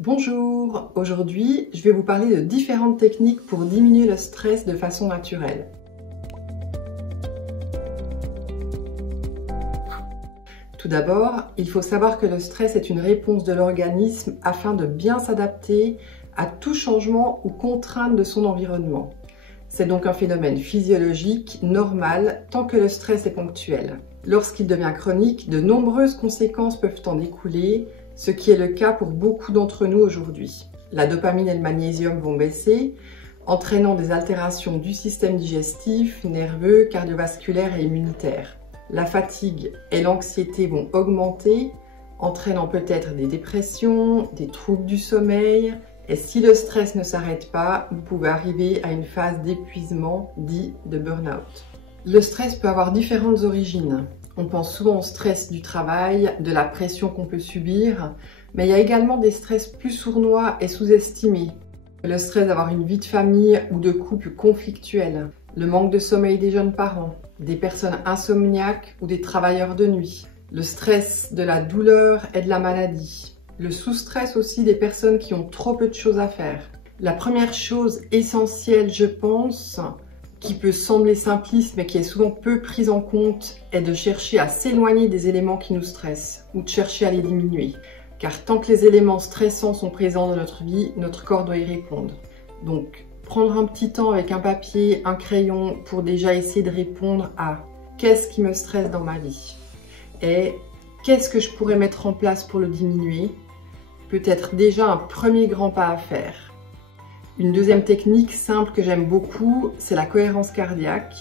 Bonjour, aujourd'hui je vais vous parler de différentes techniques pour diminuer le stress de façon naturelle. Tout d'abord, il faut savoir que le stress est une réponse de l'organisme afin de bien s'adapter à tout changement ou contrainte de son environnement. C'est donc un phénomène physiologique, normal, tant que le stress est ponctuel. Lorsqu'il devient chronique, de nombreuses conséquences peuvent en découler, ce qui est le cas pour beaucoup d'entre nous aujourd'hui. La dopamine et le magnésium vont baisser, entraînant des altérations du système digestif, nerveux, cardiovasculaire et immunitaire. La fatigue et l'anxiété vont augmenter, entraînant peut-être des dépressions, des troubles du sommeil. Et si le stress ne s'arrête pas, vous pouvez arriver à une phase d'épuisement dit de burn-out. Le stress peut avoir différentes origines. On pense souvent au stress du travail, de la pression qu'on peut subir, mais il y a également des stress plus sournois et sous-estimés. Le stress d'avoir une vie de famille ou de couple conflictuel, le manque de sommeil des jeunes parents, des personnes insomniaques ou des travailleurs de nuit, le stress de la douleur et de la maladie, le sous-stress aussi des personnes qui ont trop peu de choses à faire. La première chose essentielle, je pense, qui peut sembler simpliste mais qui est souvent peu prise en compte, est de chercher à s'éloigner des éléments qui nous stressent ou de chercher à les diminuer. Car tant que les éléments stressants sont présents dans notre vie, notre corps doit y répondre. Donc, prendre un petit temps avec un papier, un crayon pour déjà essayer de répondre à qu'est-ce qui me stresse dans ma vie et qu'est-ce que je pourrais mettre en place pour le diminuer, peut être déjà un premier grand pas à faire. Une deuxième technique simple que j'aime beaucoup, c'est la cohérence cardiaque,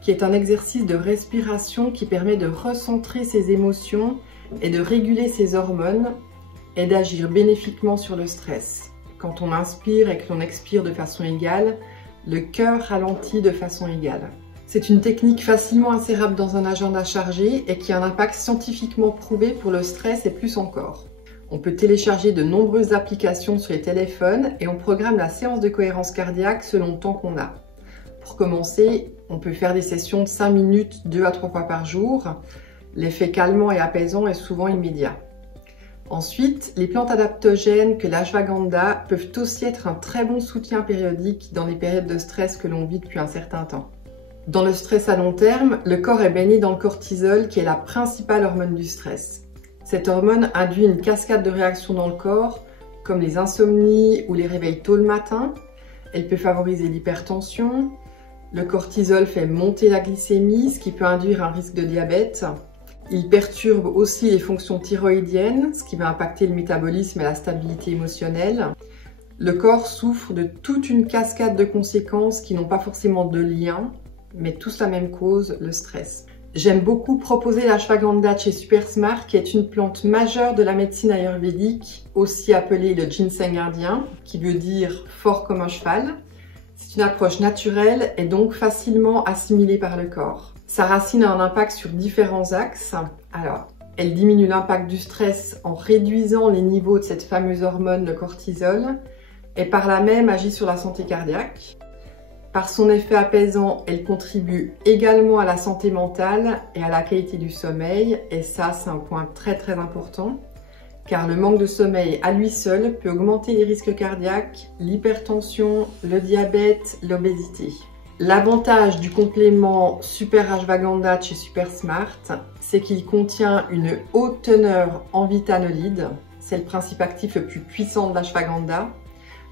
qui est un exercice de respiration qui permet de recentrer ses émotions et de réguler ses hormones et d'agir bénéfiquement sur le stress. Quand on inspire et que l'on expire de façon égale, le cœur ralentit de façon égale. C'est une technique facilement insérable dans un agenda chargé et qui a un impact scientifiquement prouvé pour le stress et plus encore. On peut télécharger de nombreuses applications sur les téléphones et on programme la séance de cohérence cardiaque selon le temps qu'on a. Pour commencer, on peut faire des sessions de 5 minutes 2 à 3 fois par jour. L'effet calmant et apaisant est souvent immédiat. Ensuite, les plantes adaptogènes que l'ashwagandha peuvent aussi être un très bon soutien périodique dans les périodes de stress que l'on vit depuis un certain temps. Dans le stress à long terme, le corps est baigné dans le cortisol qui est la principale hormone du stress. Cette hormone induit une cascade de réactions dans le corps, comme les insomnies ou les réveils tôt le matin. Elle peut favoriser l'hypertension. Le cortisol fait monter la glycémie, ce qui peut induire un risque de diabète. Il perturbe aussi les fonctions thyroïdiennes, ce qui va impacter le métabolisme et la stabilité émotionnelle. Le corps souffre de toute une cascade de conséquences qui n'ont pas forcément de lien, mais tous la même cause, le stress. J'aime beaucoup proposer l'ashwagandha chez Super Smart, qui est une plante majeure de la médecine ayurvédique, aussi appelée le ginseng indien, qui veut dire fort comme un cheval. C'est une approche naturelle et donc facilement assimilée par le corps. Sa racine a un impact sur différents axes. Alors, elle diminue l'impact du stress en réduisant les niveaux de cette fameuse hormone, le cortisol, et par là même agit sur la santé cardiaque. Par son effet apaisant, elle contribue également à la santé mentale et à la qualité du sommeil. Et ça, c'est un point très important, car le manque de sommeil à lui seul peut augmenter les risques cardiaques, l'hypertension, le diabète, l'obésité. L'avantage du complément Super Ashwagandha chez Super Smart, c'est qu'il contient une haute teneur en vitanolide. C'est le principe actif le plus puissant de l'ashwagandha,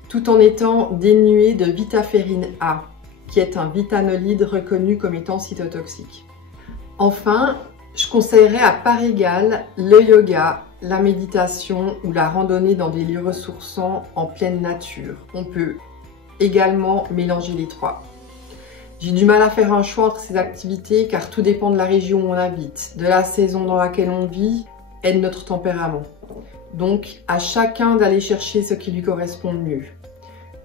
tout en étant dénué de vitaférine A, qui est un vitanolide reconnu comme étant cytotoxique. Enfin, je conseillerais à part égale le yoga, la méditation ou la randonnée dans des lieux ressourçants en pleine nature. On peut également mélanger les trois. J'ai du mal à faire un choix entre ces activités car tout dépend de la région où on habite, de la saison dans laquelle on vit et de notre tempérament. Donc, à chacun d'aller chercher ce qui lui correspond le mieux.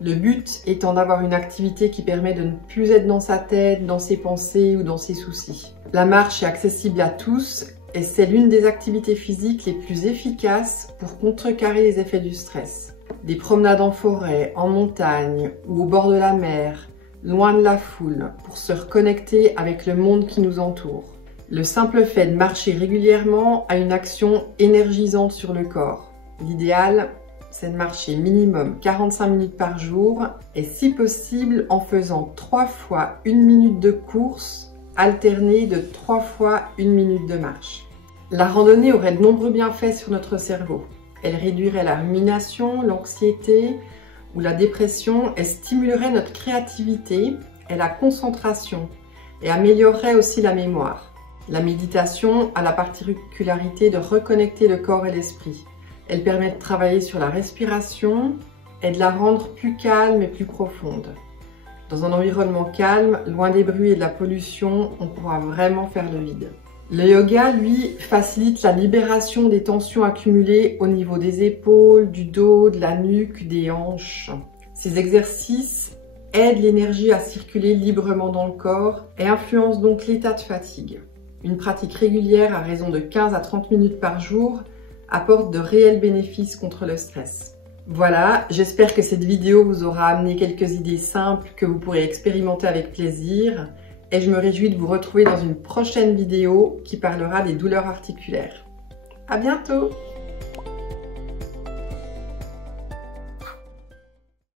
Le but étant d'avoir une activité qui permet de ne plus être dans sa tête, dans ses pensées ou dans ses soucis. La marche est accessible à tous et c'est l'une des activités physiques les plus efficaces pour contrecarrer les effets du stress. Des promenades en forêt, en montagne ou au bord de la mer, loin de la foule, pour se reconnecter avec le monde qui nous entoure. Le simple fait de marcher régulièrement a une action énergisante sur le corps. L'idéal, c'est de marcher minimum 45 minutes par jour et si possible en faisant 3 fois 1 minute de course alternée de 3 fois 1 minute de marche. La randonnée aurait de nombreux bienfaits sur notre cerveau. Elle réduirait la rumination, l'anxiété ou la dépression et stimulerait notre créativité et la concentration et améliorerait aussi la mémoire. La méditation a la particularité de reconnecter le corps et l'esprit. Elle permet de travailler sur la respiration et de la rendre plus calme et plus profonde. Dans un environnement calme, loin des bruits et de la pollution, on pourra vraiment faire le vide. Le yoga, lui, facilite la libération des tensions accumulées au niveau des épaules, du dos, de la nuque, des hanches. Ces exercices aident l'énergie à circuler librement dans le corps et influencent donc l'état de fatigue. Une pratique régulière à raison de 15 à 30 minutes par jour apporte de réels bénéfices contre le stress. Voilà, j'espère que cette vidéo vous aura amené quelques idées simples que vous pourrez expérimenter avec plaisir. Et je me réjouis de vous retrouver dans une prochaine vidéo qui parlera des douleurs articulaires. À bientôt!